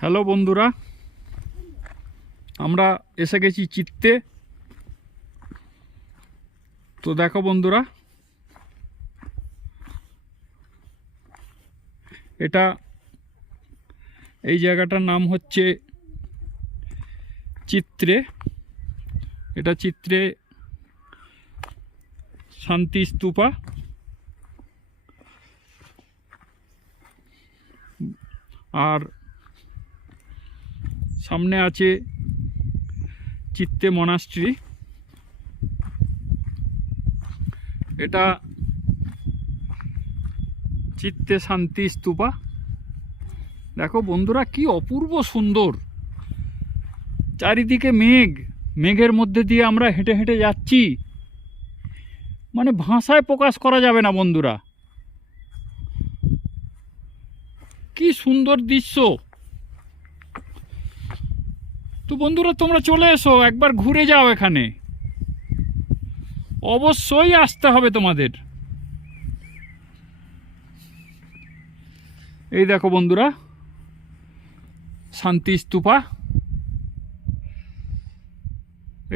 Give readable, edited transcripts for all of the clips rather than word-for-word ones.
Hello বন্ধুরা, আমরা এসে গেছি চিত্তে। তো দেখো বন্ধুরা, এটা এই জায়গাটার নাম হচ্ছে চিত্রে। এটা চিত্রে শান্তি স্তূপা। আর সামনে আছে চিত্তে মনাস্ট্রি। এটা চিত্তে শান্তি স্তূপা। দেখো বন্ধুরা, কি অপূর্ব সুন্দর। চারিদিকে মেঘ, মেঘের মধ্যে দিয়ে আমরা হেঁটে হেঁটে যাচ্ছি, মানে ভাষায় প্রকাশ করা যাবে না বন্ধুরা। কি সুন্দর দৃশ্য। তো বন্ধুরা, তোমরা চলে এসো, একবার ঘুরে যাও। এখানে অবশ্যই আসতে হবে তোমাদের। এই দেখো বন্ধুরা, শান্তি স্তূপা।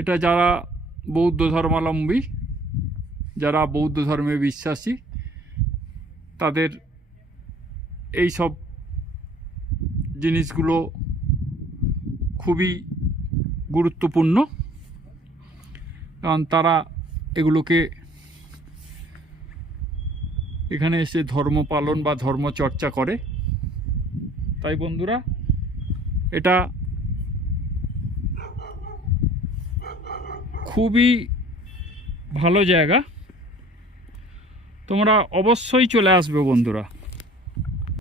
এটা যারা বৌদ্ধ ধর্মাবলম্বী, যারা বৌদ্ধ ধর্মে বিশ্বাসী, তাদের এই সব জিনিসগুলো খুবই গুরুত্বপূর্ণ, কারণ তারা এগুলোকে এখানে এসে ধর্ম পালন বা ধর্ম চর্চা করে। তাই বন্ধুরা, এটা খুবই ভালো জায়গা। তোমরা অবশ্যই চলে আসবে বন্ধুরা।